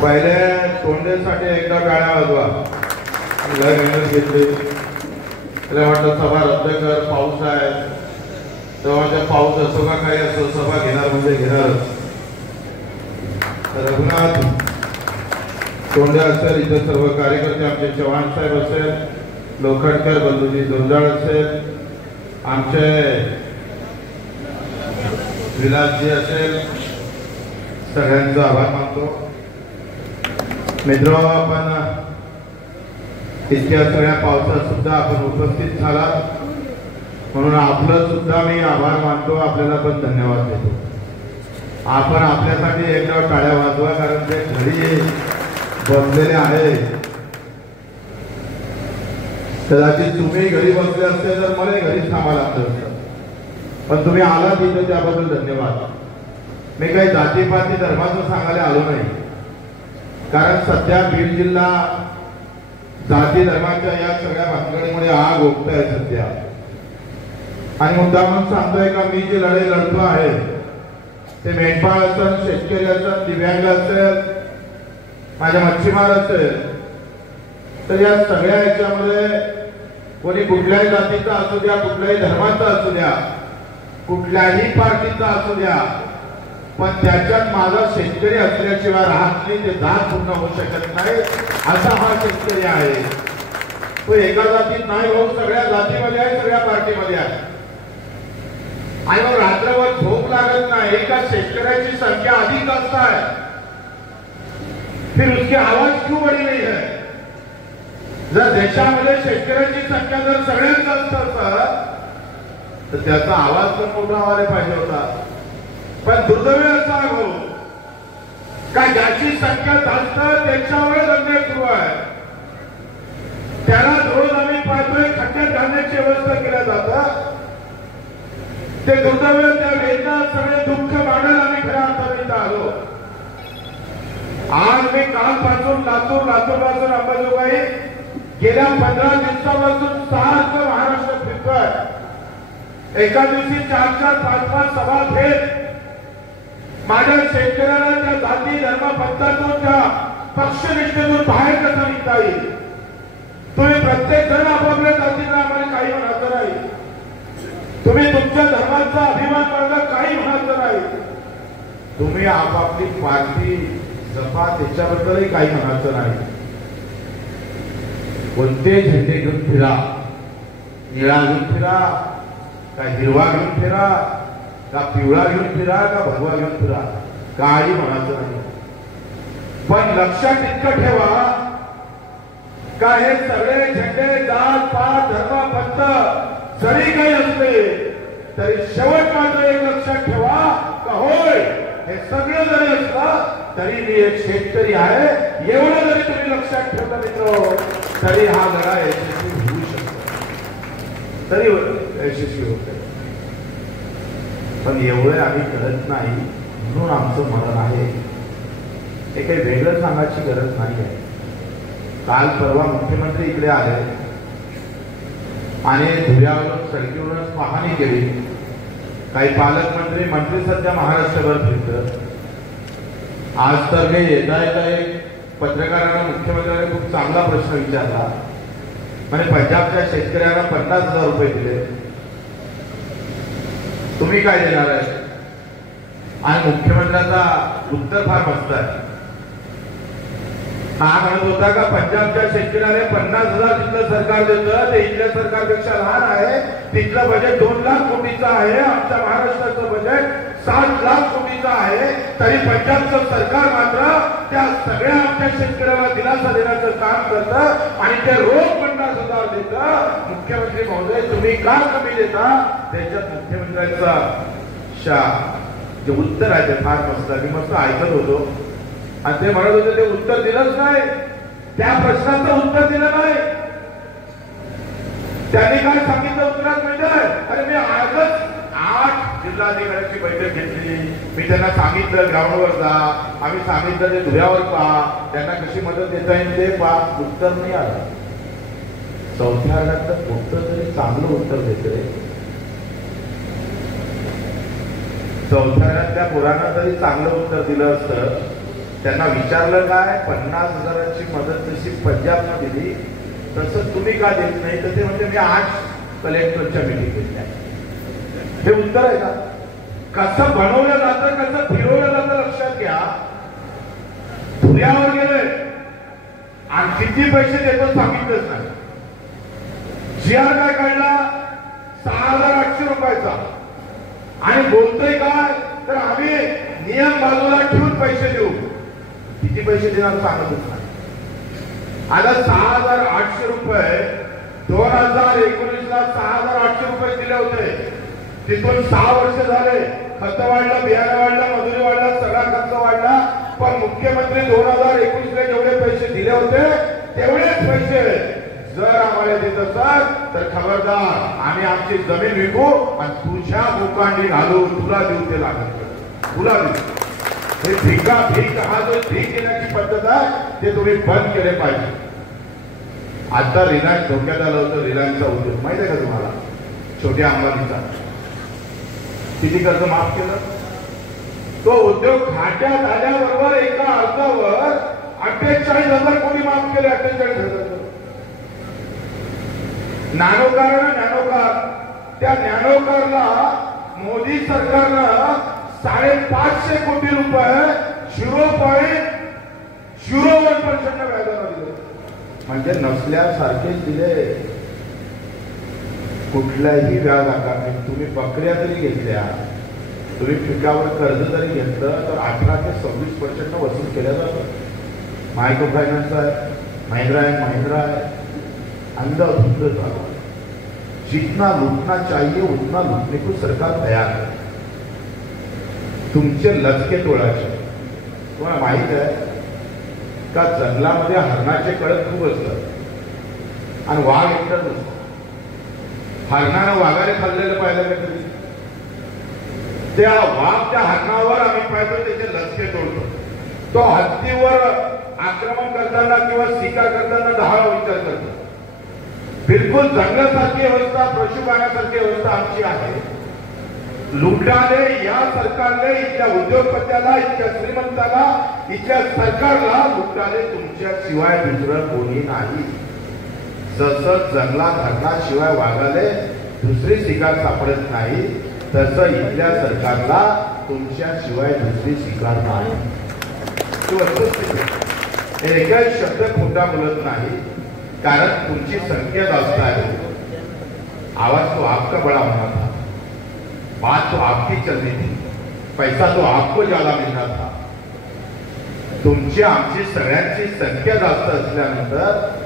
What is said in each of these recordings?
पहिले तोंडेसाठी एकदा टाळ्या वाजवा. लय मेहनत घेतली. त्याला वाटलं सभा रद्द कर, पाऊस आहे. तेव्हा त्या पाऊस असो का काही असो सभा घेणार म्हणजे घेणारच. रघुनाथ तोंडे असेल, इतर सर्व कार्यकर्ते, आमचे चव्हाण साहेब असेल, लोखंडकर बंधूजी जोंजाळ असेल, आमचे विलासजी असेल, सगळ्यांचा आभार मानतो. मित्र, आपण इतक्या सगळ्या पावसात सुद्धा आपण उपस्थित झाला म्हणून आपलं सुद्धा मी आभार मानतो. आपल्याला पण धन्यवाद देतो. आपण आपल्यासाठी एकदा टाळ्या वाजवा, कारण ते घरी बसलेले आहे. कदाचित तुम्ही घरी बसले असते तर मला घरी थांबायला लागलं असतं, पण तुम्ही आला तिथे त्याबद्दल धन्यवाद. मी काही जातीपाती धर्माचं सांगायला आलो नाही, कारण सध्या बीड जिल्हा जाती धर्माच्या या सगळ्या भानगडीमुळे आग ओकत आहे सध्या. आणि मुद्दा म्हणून सांगतोय का मी जे लढाई लढतो आहे ते मेंढपाळ असेल, शेतकरी असेल, दिव्यांग असेल, माझ्या मच्छीमार असेल, तर या सगळ्या याच्यामध्ये कोणी कुठल्याही जातीचा असू द्या, कुठल्याही धर्माचा असू द्या, कुठल्याही पार्टीचा असू द्या, पण त्याच्यात माझा शेतकरी असल्याशिवाय राहत नाही. ते जात पूर्ण होऊ शकत नाही. असा हा शेतकरी आहे. तो एका जातीत नाही भाऊ, सगळ्या जातीमध्ये आहे, सगळ्या पार्टीमध्ये आहे. आणि मग रात्रभर झोप लागत नाही. एका शेतकऱ्याची संख्या अधिक जास्त आहे, फिर उसकी आवाज क्यों बड़ी नहीं है? जर देशामध्ये शेतकऱ्यांची संख्या जर सगळ्यात जास्त असत तर त्याचा आवाज पण मोठा व्हायला पाहिजे होता. पण दुर्दैव असा आहे का ज्याची संख्या जास्त त्याच्यावरच अन्याय सुरू आहे. त्याला रोज आम्ही पाहतोय खड्ड्यात घालण्याची व्यवस्था केल्या जातात. ते दुर्दैव, त्या वेदना, सगळे दुःख मांडायला आम्ही खऱ्या अर्थाने इथं आलो. आज मी कालपासून लातूर पासून अंबाजोगाई गेल्या 15 दिवसापासून सारखं महाराष्ट्र फिरतोय. एका दिवशी 4-4, 5-5 सभा घेत माझ्या शेतकऱ्याला त्या जाती धर्म पंथातून, त्या पक्षनिष्ठेतून बाहेर कसा निघता येईल. तुम्ही प्रत्येक जण आपापल्या जातीला आम्हाला काही म्हणायचं नाही. तुम्ही तुमच्या धर्माचा अभिमान करायला काही म्हणायचं नाही. तुम्ही आपापली पार्टी जपा, त्याच्याबद्दलही काही म्हणायचं नाही. कोणते झेंडे घेऊन फिरा, निळा घेऊन फिरा, का हिरवा घेऊन फिरा, का पिवळा घेऊन फिरा, का भगवा घेऊन फिरा, काही म्हणायचं नाही. पण लक्षात इतकं ठेवा का हे सगळे झेंडे, जात पात, धर्म, पंथ जरी काही असले तरी शेवट मात्र एक लक्षात ठेवा का होय हे सगळं जरी असलं तरी मी एक शेतकरी आहे. एवढं जरी तुम्ही लक्षात ठेवलं मित्र, तरी हा लढा यशस्वी होऊ शकतो, तरी यशस्वी होते. पण एवढं आम्ही करत नाही म्हणून आमचं मरण आहे. हे काही वेगळं सांगायची गरज नाही आहे. काल परवा मुख्यमंत्री इकडे आले आणि धुळ्यावरून सडकीवरूनच पाहणी केली. काही पालकमंत्री, मंत्री सध्या महाराष्ट्रभर फिरतात. आज तर मी येता एक पत्रकारांना मुख्यमंत्र्यांनी खूप चांगला प्रश्न विचारला. म्हणजे पंजाबच्या शेतकऱ्यांना 50,000 रुपये दिले, तुम्ही काय देणार आहे? आणि मुख्यमंत्र्यांचा उत्तर फार मस्त आहे. हा म्हणत होता का पंजाबच्या शेतकऱ्याला 50,000 तिथलं सरकार देतं, ते इथल्या सरकारपेक्षा लहान आहे. तिथलं बजेट 2 लाख कोटीचं आहे, आमच्या महाराष्ट्राचं बजेट 7 लाख कोटीचं आहे. तरी पंजाबचं सरकार मात्र त्या सगळ्या आमच्या शेतकऱ्याला दिलासा देण्याचं काम करतं आणि ते रोज 50,000 देतं. मुख्यमंत्री महोदय, तुम्ही का कमी देता? त्याच्यात मुख्यमंत्र्यांचा जे उत्तर आहे ते फार मस्त आहे. मी मस्त ऐकत होतो आणि ते म्हणत होते ते उत्तर दिलंच नाही, त्या प्रश्नाचं उत्तर दिलं नाही. त्यांनी काय सांगितलं उत्तरात माहिती आहे? अरे मी आजच 8 जिल्हाधिकाऱ्यांची बैठक घेतली. मी त्यांना सांगितलं ग्राउंडवर जा, आम्ही सांगितलं ते धुळ्यावर पहा, त्यांना कशी मदत देता येईल ते पहा. उत्तर नाही आलं. चौथ्या आठवड्यात कुठं तरी चांगलं उत्तर देते. चौथ्या आठवड्यात त्या पोरांना तरी चांगलं उत्तर दिलं असतं त्यांना विचारलं काय 50,000ची मदत जशी पंजाबनं दिली तसं तुम्ही का देत नाही, तर ते म्हणजे मी 8 कलेक्टरच्या मीटिंग घेतल्या. हे उत्तर आहे का? कसं बनवलं जातं, कसं फिरवलं जातं लक्षात घ्या. पुण्यावर गेले आणि किती पैसे देतो सांगितलंच नाही. जीआर काय काढला 6,800 रुपयाचा आणि बोलतोय काय तर आम्ही नियम बाजूला ठेवून पैसे देऊ. किती पैसे देणार सांगतच नाही. आता 6,800 रुपये 2019ला 6,800 रुपये दिले होते. तिथून 6 वर्ष झाले. खत वाढलं, बियाणं वाढलं, मजुरी वाढला, सगळा खर्च वाढला. पण मुख्यमंत्री 2021ला जेवढे पैसे दिले होते तेवढेच पैसे जर आम्हाला देत असाल तर खबरदार, आम्ही आमची जमीन विकू आणि तुझ्या मुकांडी घालू, तुला देऊ ते लागत, तुला देऊ. हे भिका भीक, हा जो भीक देण्याची पद्धत आहे ते तुम्ही बंद केले पाहिजे. आता रिलायन्स धोक्यात आलं होतं. रिलायन्सचा उद्योग माहिती आहे का तुम्हाला? छोट्या अंबानीचा किती कर्ज माफ केलं. तो उद्योग खात्यात आल्याबरोबर एका अर्जावर 48,000 कोटी माफ केले. 48,000. नॅनोकार, त्या नॅनोकारला मोदी सरकारनं 550 कोटी रुपये 0.01% व्याजानं दिले. म्हणजे नसल्यासारखेच दिले. कुठल्याही व्याज आकारणे. तुम्ही बकऱ्या जरी घेतल्या, तुम्ही पिकावर कर्ज जरी घेतलं तर 18 ते 26% वसूल केलं जातं. मायक्रो फायनान्स आहे, महिंद्रा आहे, अंधाधुंद चालू. जितना लूटना चाहिए उतना लूटने को सरकार तयार है. तुमचे लचके तोडायचे. तुम्हाला माहित आहे का जंगलामध्ये हरणाचे कळप खूप असतात आणि वाघ एकटाच असतो. हरणानं वाघाने खाल्लेलं पाहिलं का कधी? त्या वाघ त्या हरणावर आम्ही पाहतो त्याचे लचके तोडतो. तो हत्तीवर आक्रमण करताना किंवा शिकार करताना 10 विचार करतो. बिलकुल जंगलासारखी व्यवस्था, पशुपालनासारखी व्यवस्था आमची आहे. लुटाने या सरकारने इथल्या उद्योगपत्याला, इथल्या श्रीमंताला, इथल्या सरकारला लुटाने तुमच्याशिवाय दुसरं कोणी नाही. जसं जंगलात हरणाशिवाय वाघाले दुसरी शिकार सापडत नाही तसं इथल्या सरकारला तुमच्याशिवाय दुसरी शिकार नाही. एकच शब्द खोटा बोलत नाही. कारण तुमची संख्या जास्त आहे. आवाज तो आपका बड़ा होना था, बात तो आपकी चलनी थी, पैसा तो आपको ज्यादा मिलना था. तुमची आमची सगळ्यांची संख्या जास्त असल्यानंतर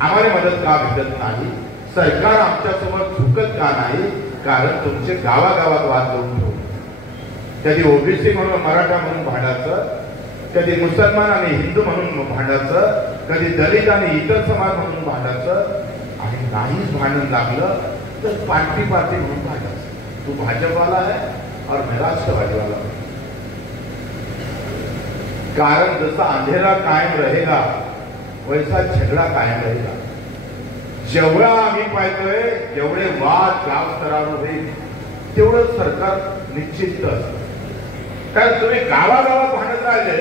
आम्हाला मदत का भेटत नाही? सरकार आमच्यासोबत झुकत का नाही? कारण तुमचे गावागावात वाद करून ठेवू. कधी ओबीसी म्हणून मराठा म्हणून भांडायचं, कधी मुसलमान आणि हिंदू म्हणून भांडायचं, कधी दलित आणि इतर समाज म्हणून भांडायचं. आणि नाहीच भांडण लागलं तर पार्टी म्हणून भांडायचं. तू भाजपवाला है और मैं राष्ट्रवादीवाला हूं. कारण जसा अंधेरा कायम रहेगा वैसा झगडा कायम रहेगा. जेवढा आम्ही पाहतोय जेवढे वाद गाव स्तरावर होईल तेवढं सरकार निश्चित असतं. कारण तुम्ही गावागावात भांडत राहिले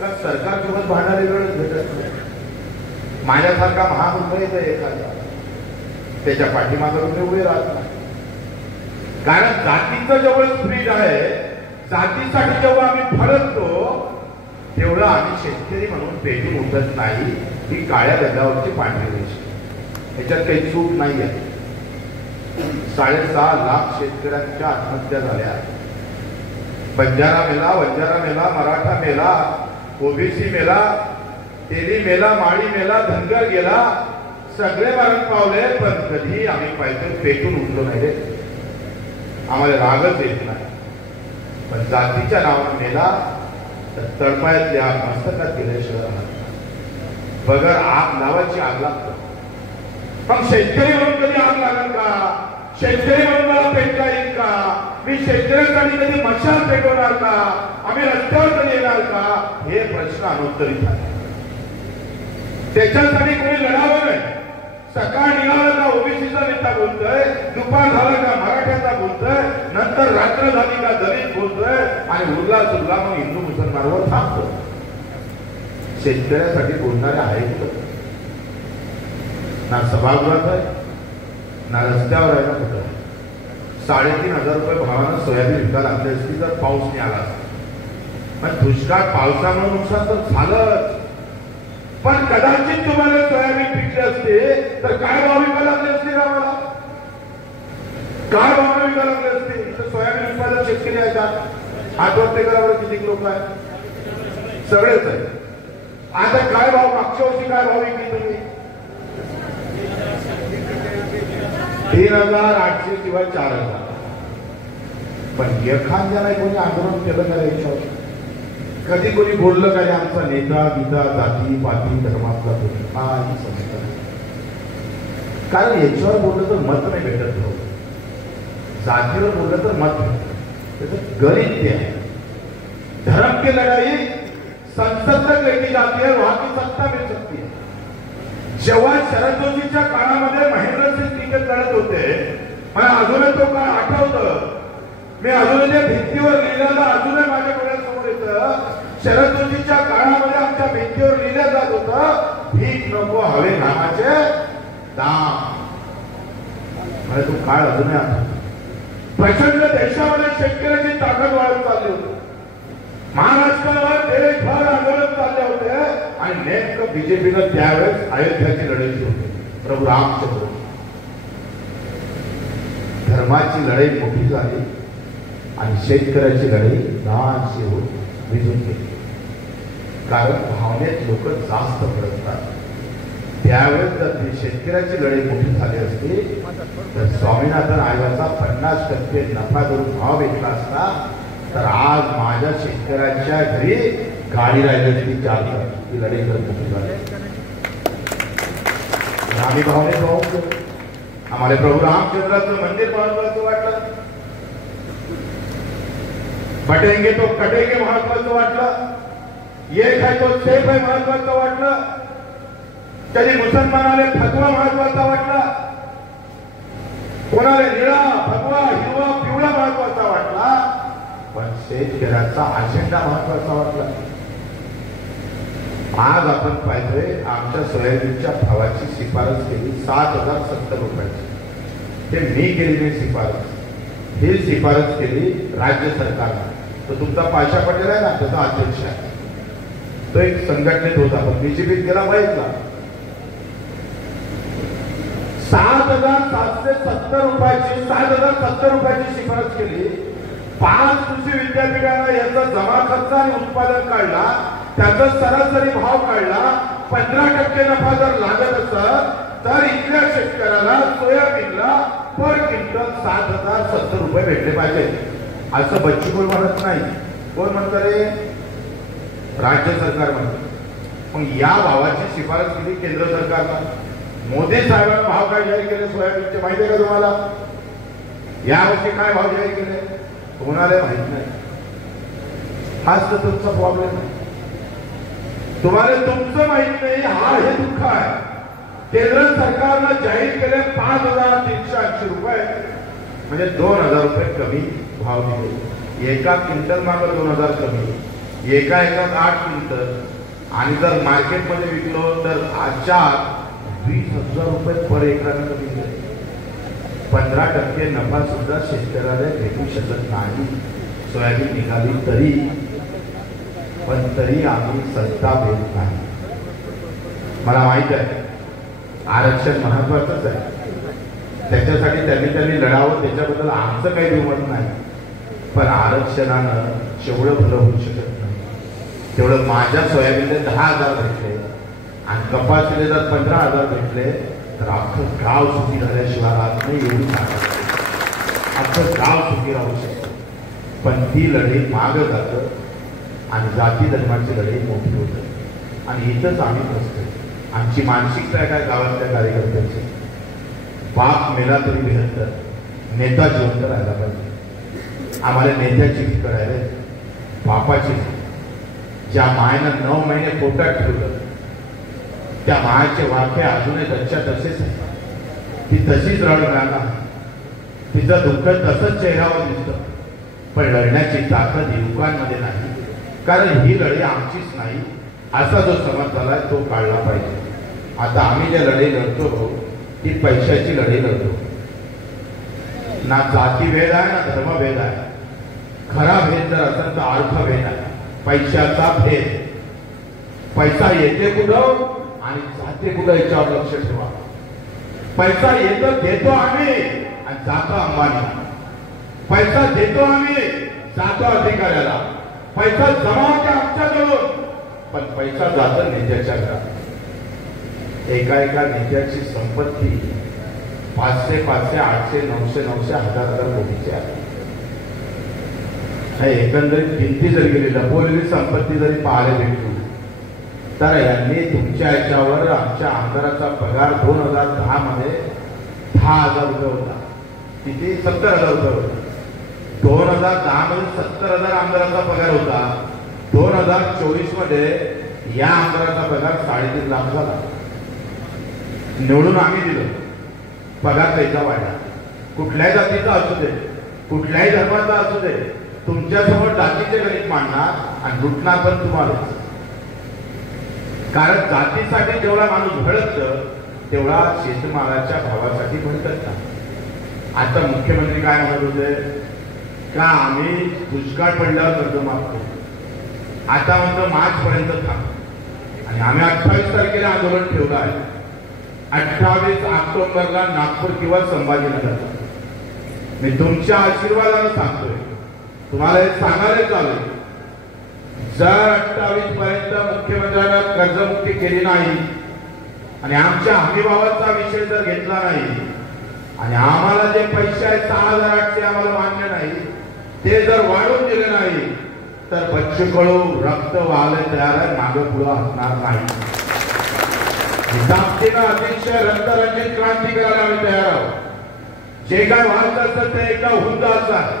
का सरकारसोबत भांडणारी वेळच भेटत नाही. माझ्यासारखा महामुंबईत एखादा त्याच्या पाठीमागे उभे राहत नाही. कारण जातीचं जेवढं स्प्रीट आहे, जातीसाठी जेव्हा आम्ही फरकतो तेवढं आम्ही शेतकरी म्हणून पेटून उठत नाही. ही काळ्या दगडावरची पांढरी रेषा, याच्यात काही चूक नाही आहे. 6.5 लाख शेतकऱ्यांच्या आत्महत्या झाल्या. बंजारा मेला, वंजारा मेला, मराठा मेला, ओबीसी मेला, तेली मेला, माळी मेला, धनगर गेला, सगळे मरण पावले. पण कधी आम्ही पाहिजे पेटून उठलो नाही रे. आम्हाला रागच येत नाही. पण जातीच्या नावाने मेला तर तळपायातल्या मस्तकात गेल्याशिवाय बगर आग लावायची आग लागतो. पण शेतकरी म्हणून कधी आग लागेल का? शेतकरी म्हणून मला पेटता येईल का? मी शेतकऱ्यांसाठी कधी मशाल पेटवणार का? आम्ही रस्त्यावर कधी येणार का? हे प्रश्न अनुत्तरित आहे. त्याच्यासाठी कोणी लढावं नाही. सकाळ निघालं का ओबीसीचा नेता बोलतोय, दुपार झालं का मराठ्याचा बोलतोय, नंतर रात्र झाली का दलित बोलतोय आणि उरला सुरला मग हिंदू मुसलमानावर थांबतो. शेतकऱ्यासाठी बोलणारे आहेत का? ना सभागृहात आहे ना रस्त्यावर आहे ना कुठं. 3,500 रुपये भावानं सोयाबीन विकायला लागले असती जर पाऊस नाही आला असता. पण दुष्काळ पावसामुळे नुकसान तर झालंच, पण कदाचित तुम्हाला सोयाबीन पिकले असते तर काय भाव विकायला लागले असते आम्हाला? काय भाव विकायला लागले असते? तर सोयाबीन उत्पादक शेतकरी आहे का? आत्महत्येकरावर किती लोक आहेत? सगळेच आहे. आता काय भाव, मागच्या वर्षी काय भाव विकली तुम्ही? 3,800 शिवाय 4,000. पण एखाद्या नाही कोणी आंदोलन केलं का याच्यावर? कधी कोणी बोललं का आमचा नेता गीता जाती पाती धर्मातला काही समजत नाही. कारण याच्यावर बोललं तर मत नाही भेटत. जातीवर बोललं तर मत भेटत. त्याचं गणित ते आहे. धर्म की लढाई संसद तक लेके जाती है, वहां की सत्ता मिल सकती है. जेव्हा शरद जोशीच्या काळामध्ये महेंद्रसिंग टिकत लढत होते, मला अजूनही तो काळ आठवतं. मी अजूनही त्या भिंतीवर लिहिलेलं अजूनही माझ्या डोळ्यासमोर येतं. शरद जोशीच्या काळामध्ये आमच्या भिंतीवर लिहिलं जात होतं, भीक नको हवे घामाचे दाम. मला तो काळ अजूनही आठवतो. प्रचंड देशामध्ये शेतकऱ्याची ताकद वाढत चालली होती. महाराष्ट्रावर देशभर आंदोलन चालले होते आणि नेमकं बीजेपीनं त्यावेळेस अयोध्याची लढाई सुरू केली. प्रभू रामचंद्र धर्माची लढाई मोठी झाली आणि शेतकऱ्याची लढाई लहानशी होऊन विजून गेली. कारण भावनेत लोक जास्त पडतात. त्यावेळेस जर ती शेतकऱ्याची लढाई मोठी झाली असती तर स्वामीनाथन आयोगाचा 50% नफा करून भाव भेटला असता तर आज माझ्या शेतकऱ्यांच्या घरी गाडी राहिली असती 4 तास. ही लढाई जर मोठी झाली आम्ही भावनेत वाहून गेलो. आम्हाला प्रभू रामचंद्राचं मंदिर महत्वाचं वाटलं, बटेंगे तो कटेंगे महत्वाचं वाटलं, एक है तो सेफ है महत्वाचं वाटलं, कधी मुसलमानाला फतवा महत्वाचा वाटला, कोणाला निळा फतवा हिरवा पिवळा महत्वाचा वाटला, पण शेतकऱ्याचा अजेंडा महत्वाचा वाटला. आज आपण पाहिजे आमच्या सोयाबीनच्या भावाची शिफारस केली 7,070 रुपयाची. ते मी केलेली शिफारस, ही शिफारस केली राज्य सरकारने. तो तुमचा पाशा पटेल आहे ना, त्याचा अध्यक्ष आहे, तो एक संघटनेत होता पण बीजेपीत गेला बघितला. 7,770 रुपयाची 7,070 रुपयाची शिफारस केली. 5 कृषी विद्यापीठाने याचा जमा खर्च आणि उत्पादन काढला, त्याचा सरासरी भाव काढला. 15% नफा जर लागत असत तर इथल्या शेतकऱ्याला सोयाबीनला पर क्विंटल 7,070 रुपये भेटले पाहिजे असं बच्चू कडू म्हणत नाही. कोण म्हणतं रे? राज्य सरकार म्हणतं. मग या भावाची शिफारस केली केंद्र सरकारला. मोदी साहेबांनी भाव काय जाहीर केले सोयाबीनचे माहिती आहे का तुम्हाला? यावर्षी काय भाव जाहीर केले कोणाला माहित नाही. हाच तर तुमचा प्रॉब्लेम आहे. तुम्हाला तुमचं माहित नाही, हा हे दुःख आहे. केंद्र सरकारनं जाहीर केले 5,380 रुपये, म्हणजे 2,000 रुपये कमी भाव दिले. एका क्विंटल मागे 2,000 कमी, एका 8 क्विंटल. आणि जर मार्केटमध्ये विकलो तर आजच्या 20,000 रुपये पर एकरानं कमी दिले. 15% नफा सुद्धा शेतकऱ्याला भेटू शकत नाही. सोयाबीन निघाली तरी, पण तरी आम्ही सत्ता देत नाही. मला माहित आहे आरक्षण महत्वाचंच आहे, त्याच्यासाठी त्यांनी लढावं, त्याच्याबद्दल आमचं काही दुमत नाही. पण आरक्षणानं जेवढं भलं होऊ शकत नाही तेवढं माझ्या सोयाबीनला 10,000 भेटले आणि कपाशीला जर 15,000 भेटले तर अख्खं गाव सुखी झाल्याशिवाय राहत नाही. एवढी अख्खं गाव सुखी राहू शकतं. पण ती लढाई मागं जातं आणि जाती धर्माची लढाई मोठी होतं. आणि इथंच आम्ही बसतो. आमची मानसिकता काय गावातल्या कार्यकर्त्यांची, बाप मेला तरी बेहत्तर, नेता जिवंत राहायला पाहिजे. आम्हाला नेत्याची करायला बापाची, ज्या मायनं 9 महिने पोटात ठेवलं त्या मायाचे वाक्य अजूनही तशा तसेच आहे. ती तशीच रडणार, तिचं दुःख तसंच चेहऱ्यावर दिसतं. पण लढण्याची ताकद युवकांमध्ये नाही. कारण ही लढाई आमचीच नाही, असा जो समज झालाय तो काढला पाहिजे. आता आम्ही जे लढाई लढतो भाऊ, ती पैशाची लढाई लढतो. ना जाती भेद आहे ना धर्मभेद आहे. खरा भेद जर असेल तर अर्थभेद आहे, पैशाचा भेद. पैसा येते कुठं आणि जाते कुठं याच्यावर लक्ष ठेवा. पैसा येतो देतो आम्ही आणि जातो अंबानी. पैसा देतो आम्ही, जातो अधिकाऱ्याला. पैसा जमा होते आमच्याकडून, पण पैसा जातो नेत्याच्या घरात. एका नेत्याची संपत्ती 500, 800, 900, 1000 कोटीची आहे. एकंदरीत किमती जर गेली, लपवलेली संपत्ती जरी पाहायला भेटली, तर यांनी तुमच्या याच्यावर आमच्या आमदाराचा पगार 2010 मध्ये 10,000 रुपये होता. किती? 70,000 रुपये होता. 2010 मध्ये 70,000 आमदाराचा पगार होता. 2024 मध्ये या आमदाराचा पगार 3.5 लाख झाला. निवडून आम्ही दिलं, पगार त्याचा वाढला. कुठल्याही जातीचा असू दे, कुठल्याही धर्माचा असू दे, तुमच्यासमोर जातीचे गणित मांडणार आणि लुटणार पण तुम्हालाच. कारण जातीसाठी जेवढा माणूस भडकतं तेवढा शेतमालाच्या भावासाठी भडकत नाही. आता मुख्यमंत्री काय म्हणत होते का आम्ही दुष्काळ पडल्यावर कर्ज मागतो. आता म्हणतो मार्च पर्यंत थांब. आणि आम्ही 28 तारखेला आंदोलन ठेवलं आहे. 28 ऑक्टोबरला नागपूर किंवा संभाजीनगर. मी तुमच्या आशीर्वादानं सांगतोय, तुम्हाला हे सांगायला चालू. जर 28 पर्यंत मुख्यमंत्र्यांना कर्जमुक्ती केली नाही आणि आमच्या हमीभावाचा विषय जर घेतला नाही आणि आम्हाला जे पैसे आहेत 6,800 आम्हाला मान्य नाही, ते जर वाढवून दिले नाही, तर बच्चू कडू रक्त व्हायला तयार आहे, मागे पुढे असणार नाही. ताकदीनं अतिशय रक्तरंजित क्रांती करायला आम्ही तयार आहोत. जे काय व्हायचं असेल ते एकदा होऊन जायचं आहे.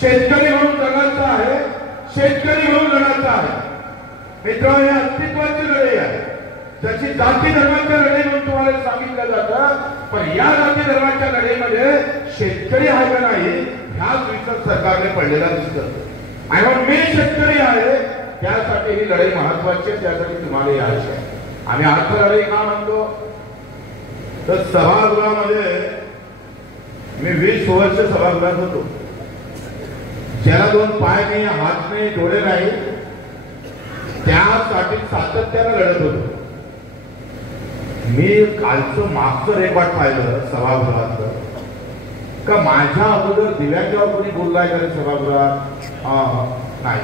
शेतकरी म्हणून जगायचं आहे, शेतकरी म्हणून लढायचं आहे. मित्रांनो, हे अस्तित्वाची लढाई आहे. जशी जाती धर्माच्या लढाई म्हणून तुम्हाला सांगितलं जातं, पण या जाती धर्माच्या लढाईमध्ये शेतकरी आहे का नाही ह्याच विचार सरकारने पडलेला दिसतं. आणि मी शेतकरी आहे, त्यासाठी ही लढाई महत्वाची आहे, त्यासाठी तुम्हाला यायची आहे. आम्ही अर्थ लढाई का म्हणतो तर सभागृहामध्ये मी 20 वर्ष सभागृहात होतो. ज्याला 2 पाय नाही, हात नाही, डोळे नाही, त्यासाठी सातत्यानं लढत होतो. मी कालचं मागचं रेकॉर्ड पाहिलं सभागृहाचं, का माझ्या अगोदर दिव्यांगावर कोणी बोललाय का सभागृहात? नाही.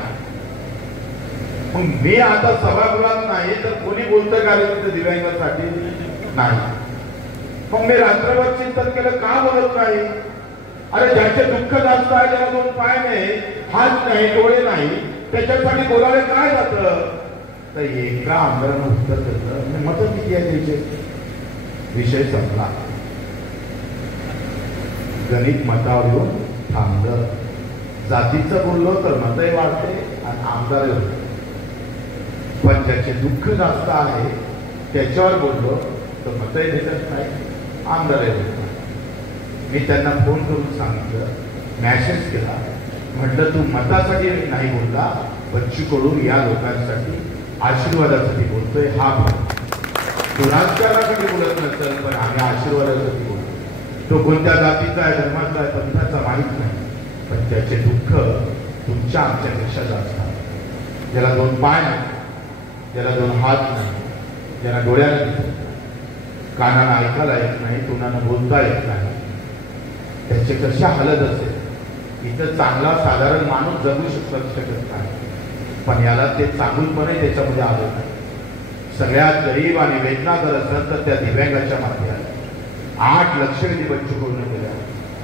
मग मी आता सभागृहात नाही तर कोणी बोलतं का तिथे दिव्यांगासाठी? नाही. मग मी रात्रभर चिंतन केलं, का बोलत नाही? अरे ज्याचे दुःख जास्त आहे, ज्याला 2 पाय नाही, हात नाही, डोळे नाही, त्याच्यासाठी बोलायला काय जातं? तर एका आमदारानं उत्तर दिलं, मत किती आहे त्याचे? विषय संपला. गणित मतावर येऊन थांबलं. जातीचं बोललो तर मतही वाढते आणि आमदारही होते. पण ज्याचे दुःख जास्त आहे त्याच्यावर बोललो तर मतही देत नाही, आमदारही देत नाही. मी त्यांना फोन करून सांगितलं, मॅसेज केला, म्हटलं तू मतासाठी नाही बोलला, बच्चू कडू या लोकांसाठी आशीर्वादासाठी बोलतोय. हा तो राजकारणासाठी बोलत नसेल, पण आम्ही आशीर्वादासाठी बोलतो. तो कोणत्या जातीचा आहे, धर्माचा आहे, पंथाचा माहीत नाही, पण त्याचे दुःख तुमच्या आमच्यापेक्षा जास्त आहे. ज्याला 2 पाय नाही, ज्याला 2 हात नाही, ज्याला डोळ्याला दिसत नाही, कानानं ऐकायला येत नाही, तोंडानं बोलता येत नाही, त्याचे कशा हालत असेल. इथं चांगला साधारण माणूस जगू शकत नाही, पण याला ते चांगुलपणे त्याच्यामध्ये आलं नाही. सगळ्यात गरीब आणि वेदना जर असेल तर त्या दिव्यांगाच्या मागे आल्या. 8 लक्षवेधी बच्चू कडून केल्या,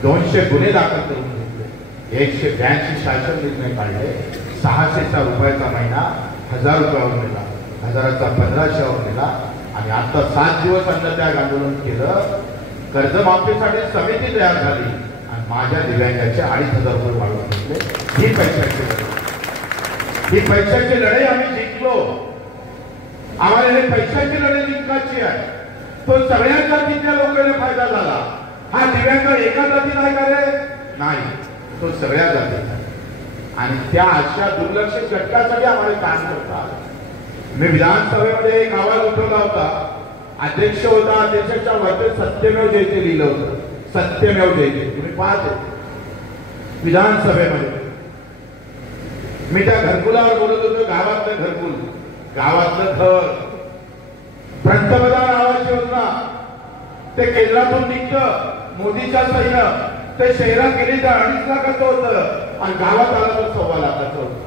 200 गुन्हे दाखल करून घेतले, 182 शासन निर्णय काढले, 600चा रुपयाचा महिना 1000 रुपयावर नेला, 1000चा 1500वर नेला. आणि आता 7 दिवस अन्नत्याग आंदोलन केलं. कर्जमाफीसाठी समिती तयार झाली आणि माझ्या दिव्यांगाचे 2,500 रुपये वाढवून घेतले. ही पैशाची लढाई, ही पैशाची लढाई आम्ही जिंकलो. आम्हाला हे पैशाची लढाई जिंकायची आहे. तो सगळ्या जातीच्या लोकांना फायदा झाला. हा दिव्यांग एका जातीत आहे का रे? नाही, तो सगळ्या जातीत आहे. आणि त्या अशा दुर्लक्षित घटकासाठी आम्हाला काम करतात. मी विधानसभेमध्ये एक आवाज उठवला होता, अध्यक्ष होता, अध्यक्षाच्या वरती सत्यमेव जयते लिहिलं होतं, सत्यमेव जयते. तुम्ही पाहते विधानसभेमध्ये मी त्या घरकुलावर बोलत होतो. गावातलं घरकुल, गावातलं घर, पंतप्रधान आवास योजना ते केंद्रातून निघतं मोदीच्या सहीनं, ते शहरात गेली तर 2.5 लाखाचं होतं आणि गावात आलं तर 1.25 लाखाचं होतं.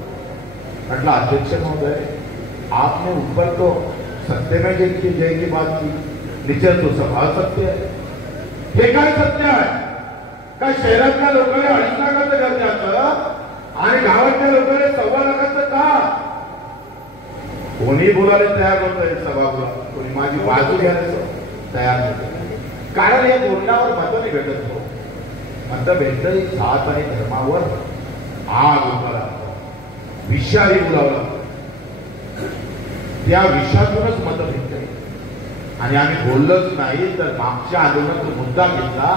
म्हटलं अध्यक्ष महोदय, आपने ऊपर तो सत्यमेव जयते बात की, नीचे तो स्वभाव सत्य आहे. हे काय सत्य आहे? काय शहरातल्या लोकांना 2.5 लाखाचं घर द्यायचं आणि गावातल्या लोकांना 1.25 लाखाचं का? कोणी बोलायला तयार होत सभागृहात, कोणी माझी बाजू घ्यायला तयार होत. कारण या बोलण्यावर मत नाही भेटत. हो मत भेटत जात आणि धर्मावर आग उभारला, विषारी बोलावं, त्या विषातूनच मत भेटते. आणि आम्ही बोललोच नाही तर मागच्या आंदोलनाचा मुद्दा घेतला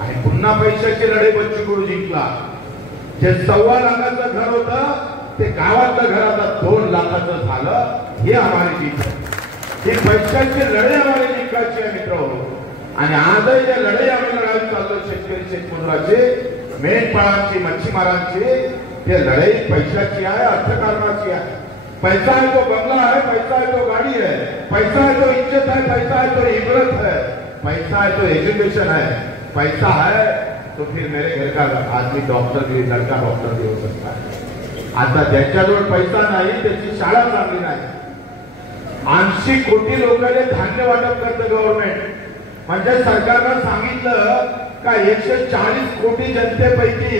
आणि पुन्हा पैशाचे लढे बच्चू कडू जिंकला. जे 1.25 लाखाचं घर होतं ते गावातलं घर आता 2 लाखाचं झालं. हे आम्हाला जिंक, हे पैशाचे लढे आम्हाला जिंकायचे आहे मित्र. आणि आजही जे लढे आम्ही लढायला चाललो शेतकरी शेतमजुराचे, मेंढपाळांची, मच्छीमारांची, ते लढाई पैशाची आहे, अर्थकारणाची आहे. पैसा आहे तो बंगला आहे, पैसा है तो गाड़ी है, पैसा है तो इज्जत है, पैसा है तो इबरत है, पैसा है तो एजुकेशन है, पैसा है तो फिर मेरे घर का आदमी डॉक्टर भी, लड़का डॉक्टर भी हो सकता है. आता ज्याच्याजवळ पैसा नाही त्याची शाळा चांगली नाही. 80 कोटी लोकांना धान्य वाटप करतं गव्हर्नमेंट. म्हणजे सरकारनं सांगितलं का 140 कोटी जनतेपैकी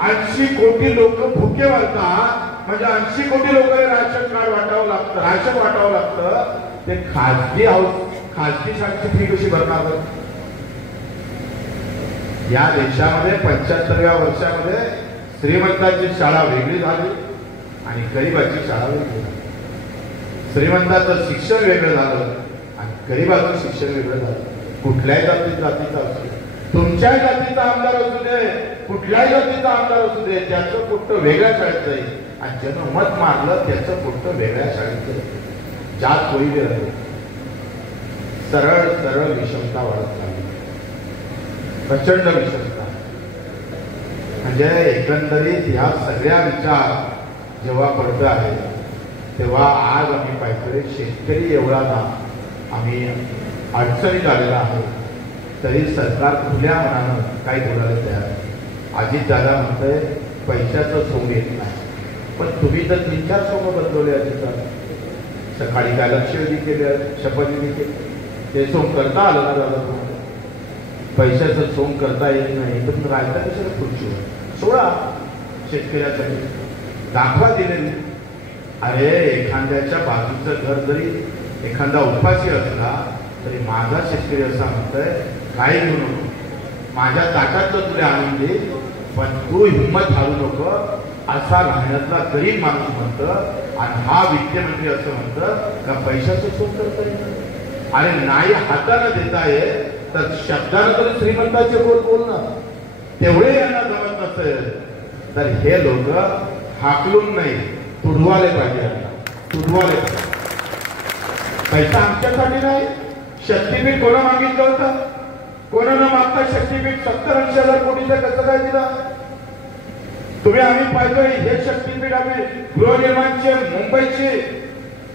80 कोटी लोक भुके मरतात. म्हणजे 80 कोटी लोकांना राशन कार्ड वाटावं लागतं, राशन वाटावं लागतं. ते खाजगी खाजगी शाळेची फी कशी भरणार? या देशामध्ये 75व्या वर्षामध्ये श्रीमंतांची शाळा वेगळी झाली आणि गरिबाची शाळा वेगळी झाली. श्रीमंताचं शिक्षण वेगळं झालं आणि गरिबाचं शिक्षण वेगळं झालं. कुठल्याही जातीचा असू दे, तुमच्या जातीचा आमदार असू दे, कुठल्याही जातीचा आमदार असू दे, त्याचं पुट्ट वेगळ्या शाळेत जाईल आणि ज्यानं मत मारलं त्याचं पुट्ट वेगळ्या शाळेत जाईल. जात कोई भी राहील. सरळ सरळ विषमता वाढत चालली, प्रचंड विषमता. म्हणजे एकंदरीत या सगळ्या विचार जेव्हा पडत आहे तेव्हा आज आम्ही पाहिजे शेतकरी एवढा ना आम्ही अडचणीत आलेला आहे तरी सरकार खुल्या मनानं काही बोलायला तयार. अजित दादा म्हणतोय पैशाचं सोंग येत नाही, पण तुम्ही तर 3-4 सोंग बदलवले. अजित सकाळी काय लक्षवेधी केले, शपथविधी केले, ते सोंग करता आलं ना दादा? तुम्हाला पैशाचं सोंग करता येत नाही तर राहता कशाला खुर्चीवर? सोडा शेतकऱ्यासाठी, दाखवा दिलेली. अरे एखाद्याच्या बाजूचं घर जरी एखादा उपाशी असला तरी माझा शेतकरी असा म्हणतोय काही घेऊ नको, माझ्या ताटातलं तुला आणून दे, पण तू हिंमत हारू नको, असा राहण्यातला गरीब माणूस म्हणतं. आणि हा वित्तमंत्री असं म्हणतं का पैशाचं सोंग करता येईल? अरे नाही हाताने देता येत तर शब्दानं तरी श्रीमंताचे बोल ना. तेवढे यांना जमत नसेल तर हे लोक हाकलून नाही तुडवाले पाहिजे, तुडवाले पाहिजे. पैसा आमच्यासाठी नाही. शक्तीपीठ कोणा मागितलं होतं? कोणाला मागता शक्तीपीठ 70-80 हजार कोटीचं कसं काय दिलं तुम्ही? आम्ही पाहिजे हे शक्तीपीठ आम्ही गृहनिर्माणचे मुंबईची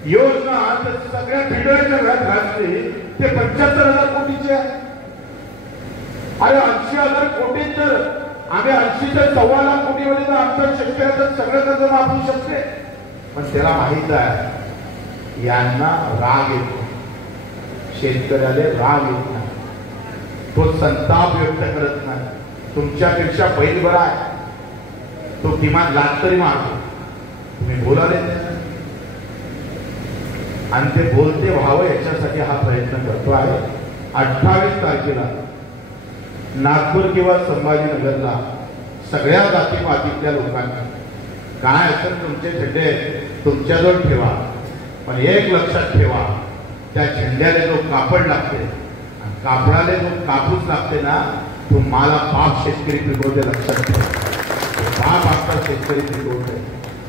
योजना सगळ्या बिल्डरच्या घरात घातली, ते 75,000 कोटीचे. अरे 80,000 कोटी तर आम्ही 80 ते 1.25 लाख कोटीमध्ये तर आमचं शेतकऱ्याचं सगळं कर्ज माफू शकते. पण त्याला माहित आहे यांना राग येतो, शेतकऱ्याला राग येत नाही, तो संताप व्यक्त करत नाही. तुमच्यापेक्षा बैल बरा आहे, तो किमान लाच तरी मारतो, तुम्ही बोलाले आणि ते बोलते व्हावं याच्यासाठी हा प्रयत्न करतो आहे. 28 तारखेला नागपूर किंवा संभाजीनगरला सगळ्या जातीपातीतल्या लोकांनी काय असेल तुमचे झेंडे तुमच्याजवळ ठेवा, पण एक लक्षात ठेवा, त्या झेंड्याला जो कापड लागते आणि कापडाला जो कापूस लागते ना, तो मला बाप शेतकरी पिकवते. लक्षात ठेवा, बाप आपला शेतकरी पिकवते.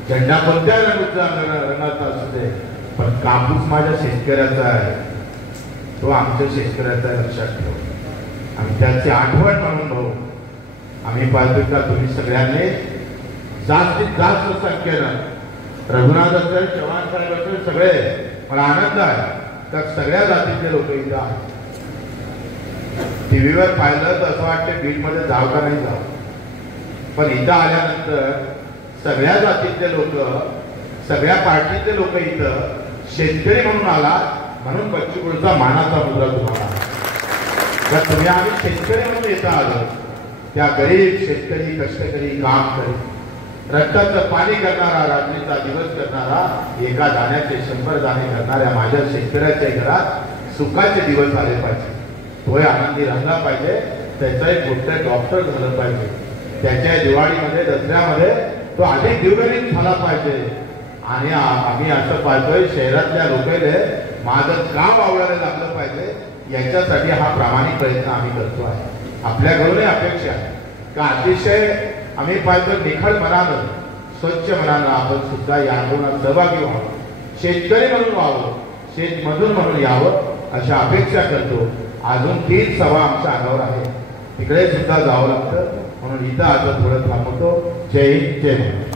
झेंडा कोणत्या रंगाचा असू दे, पण कापूस माझ्या शेतकऱ्याचा आहे, तो आमच्या शेतकऱ्याचा लक्षात ठेव. आणि त्याची आठवण म्हणून भाऊ आम्ही पाहतो का तुम्ही सगळ्यांनी जास्तीत जास्त संख्येनं रघुनाथ असेल, चव्हाण साहेब असेल, सगळे मला आनंद आहे तर सगळ्या जातीचे लोक इथं आहेत. टीव्हीवर पाहिलं तर असं वाटतं बीडमध्ये जाव का नाही जावं, पण इथं आल्यानंतर सगळ्या जातीतले लोक, सगळ्या पार्टीचे लोक इथं शेतकरी म्हणून आला म्हणून बच्चूकडचा मानाचा मुद्दा तुम्हाला. तर तुम्ही आम्ही शेतकरी म्हणून इथं आलो, त्या गरीब शेतकरी, कष्टकरी, काम करी, रक्ताचं पाणी करणारा, रात्रीचा दिवस करणारा, एका दाण्याचे 100 दाणे करणाऱ्या माझ्या शेतकऱ्याच्या घरात सुखाचे दिवस आले पाहिजे. तोही आनंदी राहिला पाहिजे, त्याचा एक मोठं डॉक्टर झालं पाहिजे, त्याच्या दिवाळीमध्ये, दसऱ्यामध्ये तो अधिक दिवगणित झाला पाहिजे. आणि आम्ही असं पाहतोय शहरातल्या लोकांना माझं काम आवडायला लागलं पाहिजे, याच्यासाठी हा प्रामाणिक प्रयत्न आम्ही करतो आहे. आपल्याकडूनही अपेक्षा आहे का अतिशय आम्ही पाहतो निखळ मनानं, स्वच्छ मनानं आपण सुद्धा या आंदोलनात सहभागी व्हावं, शेतकरी म्हणून व्हावं, शेतमजूर म्हणून यावं अशा अपेक्षा करतो. अजून 3 सभा आमच्या अंगावर आहे, तिकडे सुद्धा जावं लागतं, म्हणून इथं आता थोडं थांबवतो. जय हिंद, जय महाराष्ट्र.